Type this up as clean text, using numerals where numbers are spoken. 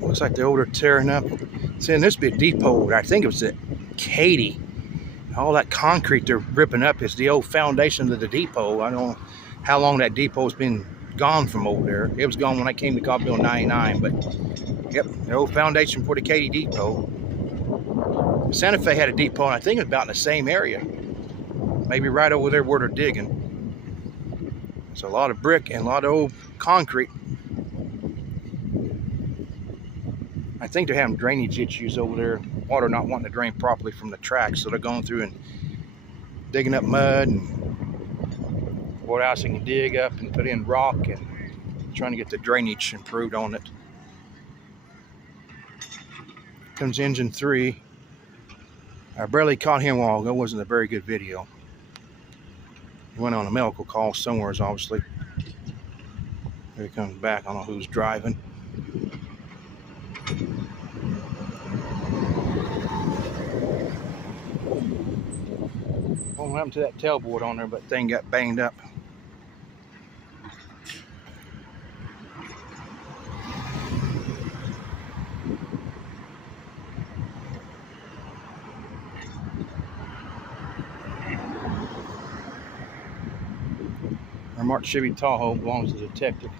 Looks like the older tearing up. Saying this be a depot. I think it was at Katy. All that concrete they're ripping up is the old foundation of the depot. I don't know how long that depot's been gone from over there. It was gone when I came to Cobbville in '99, but yep, the old foundation for the Katy depot. Santa Fe had a depot, and I think it's about in the same area. Maybe right over there where they're digging. It's a lot of brick and a lot of old concrete. I think they're having drainage issues over there. Water not wanting to drain properly from the tracks, so they're going through and digging up mud and what else they can dig up and put in rock and trying to get the drainage improved on it. Comes engine 3. I barely caught him a while ago. It wasn't a very good video. He went on a medical call somewhere, obviously. Here he comes back. I don't know who's driving. What happened to that tailboard on there, but thing got banged up. Our marked Chevy Tahoe belongs to the detective.